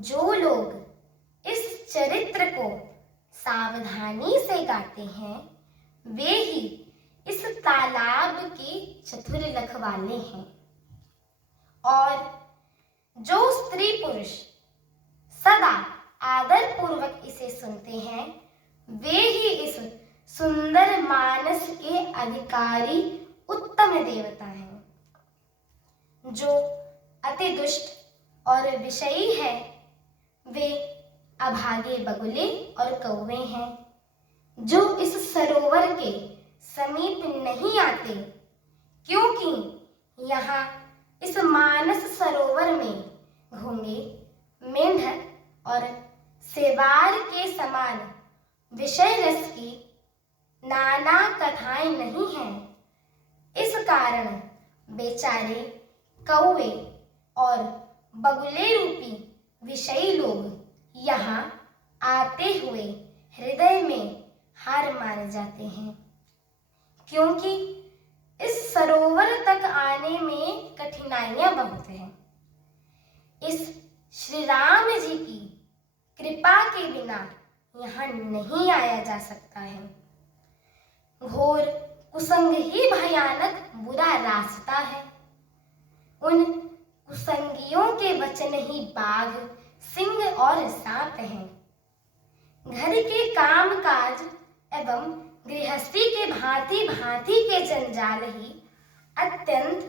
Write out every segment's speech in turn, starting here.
जो लोग इस चरित्र को सावधानी से गाते हैं वे ही इस तालाब के चतुर रखवाले हैं, और जो स्त्री पुरुष सदा आदर पूर्वक इसे सुनते हैं वे ही इस सुंदर मानस के अधिकारी उत्तम देवता हैं। जो अति दुष्ट और विषयी है वे अभागे बगुले और कौवे हैं, जो इस सरोवर के समीप नहीं आते, क्योंकि यहाँ इस मानस सरोवर में घोंगे, मेंढक और सेवार के समान विषय रस की नाना कथाएं नहीं हैं। इस कारण बेचारे कौवे और बगुले रूपी विषयी लोग यहाँ आते हुए हृदय में हार मान जाते हैं, क्योंकि इस सरोवर तक आने में कठिनाइयां बहुत हैं। इस श्री राम जी की कृपा के बिना यहाँ नहीं आया जा सकता है। घोर कुसंग ही भयानक बुरा रास्ता है। उन कुसंगियों के वचन ही बाघ, सिंह और सांप हैं। घर के काम काज एवं गृहस्थी के भांति भांति के जंजाल ही अत्यंत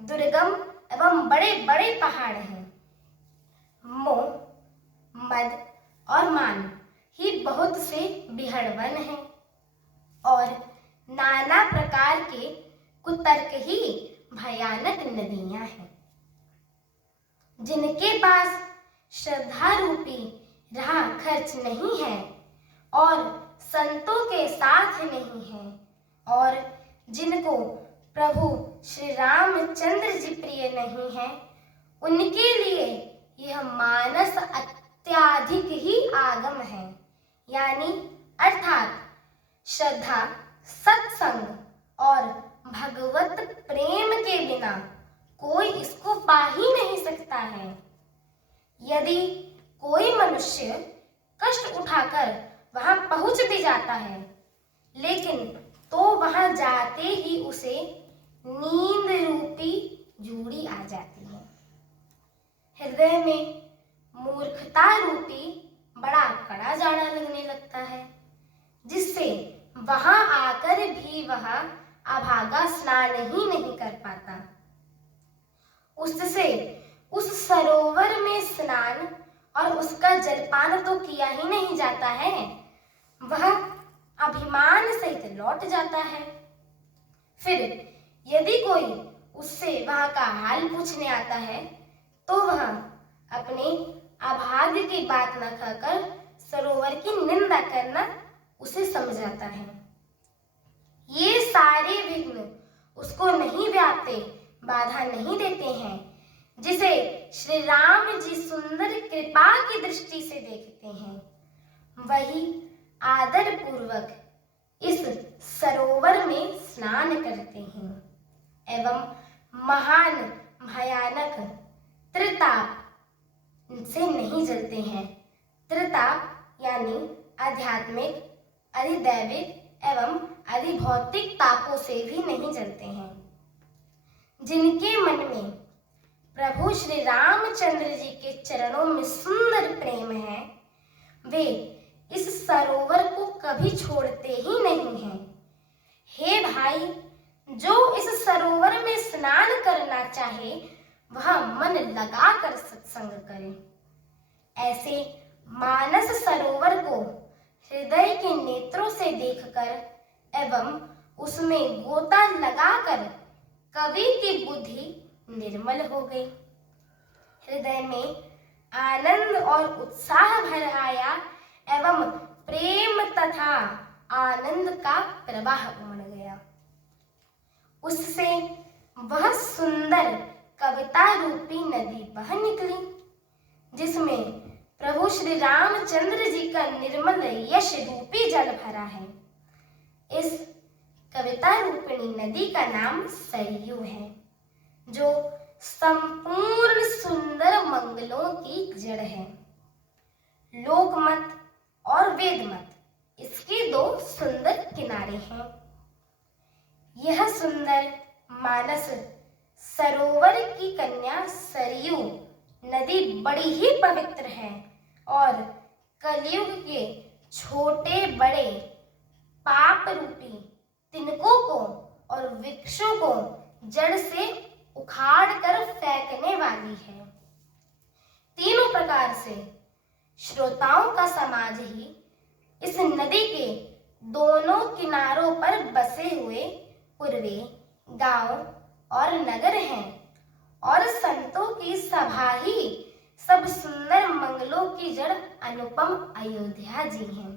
दुर्गम एवं बड़े बड़े पहाड़ हैं। मोह, मद और मान ही बहुत से बिहड़वन हैं, और नाना प्रकार के कुतर्क ही भयानक नदियां हैं। जिनके पास श्रद्धा रूपी राह खर्च नहीं है और संतों के साथ नहीं है, और जिनको प्रभु श्री रामचंद्र जी प्रिय नहीं है, उनके लिए यह मानस अत्याधिक ही आगम है। यानी अर्थात श्रद्धा, सत्संग और भगवत प्रेम के बिना कोई इसको पा ही नहीं सकता है। यदि कोई मनुष्य कष्ट उठाकर वहां पहुंच भी जाता है, लेकिन तो वहां जाते ही उसे नींद रूपी जूड़ी आ जाती है। हृदय में मूर्खता रूपी बड़ा कड़ा जाड़ा लगने लगता है, जिससे वहां आकर भी वह अभागा स्नान ही नहीं कर पाता। उससे उस सरोवर में स्नान और उसका जलपान तो किया ही नहीं जाता है, वह अभिमान सहित लौट जाता है। फिर यदि कोई उससे वहां का हाल पूछने आता है तो वह अपने अभाग्य की बात न कहकर सरोवर की निंदा करना उसे समझाता है। ये सारे विघ्न उसको नहीं व्यापते, बाधा नहीं देते हैं, जिसे श्री राम जी सुंदर कृपा की दृष्टि से देखते हैं। वही आदर पूर्वक इस सरोवर में स्नान करते हैं एवं महान भयानक त्रिताप से नहीं जलते हैं। त्रिताप यानी आध्यात्मिक, अधिदैविक एवं अधिभौतिक तापों से भी नहीं जलते हैं। जिनके मन में प्रभु श्री रामचंद्र जी के चरणों में सुंदर प्रेम है, वे इस सरोवर को कभी छोड़ते ही नहीं हैं। हे भाई, जो इस सरोवर में स्नान करना चाहे वह मन लगाकर सत्संग करे। ऐसे मानस सरोवर को हृदय के नेत्रों से देखकर एवं उसमें गोता लगाकर कवि की बुद्धि निर्मल हो गई। हृदय में आनंद और उत्साह भर आया एवं प्रेम तथा आनंद का प्रवाह उमड़ गया। उससे वह सुंदर कविता रूपी नदी बह निकली, जिसमें प्रभु श्री रामचंद्र जी का निर्मल यश रूपी जल भरा है। इस कविता रूपिणी नदी का नाम सरयू है, जो संपूर्ण सुंदर मंगलों की जड़ है। लोकमत और वेदमत इसके दो सुंदर किनारे हैं। यह सुंदर मानस सरोवर की कन्या सरयू नदी बड़ी ही पवित्र है और कलयुग के छोटे बड़े पाप रूपी तिनकों को और वृक्षों को जड़ से उखाड़ कर फेंकने वाली है। तीनों प्रकार से श्रोताओं का समाज ही इस नदी के दोनों किनारों पर बसे हुए पूर्वे गांव और नगर हैं और संतों की सभा ही सब सुंदर मंगलों की जड़ अनुपम अयोध्या जी हैं।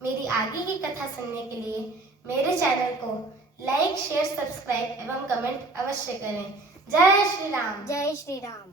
मेरी आगे की कथा सुनने के लिए मेरे चैनल को लाइक, शेयर, सब्सक्राइब एवं कमेंट अवश्य करें। जय श्री राम। जय श्री राम।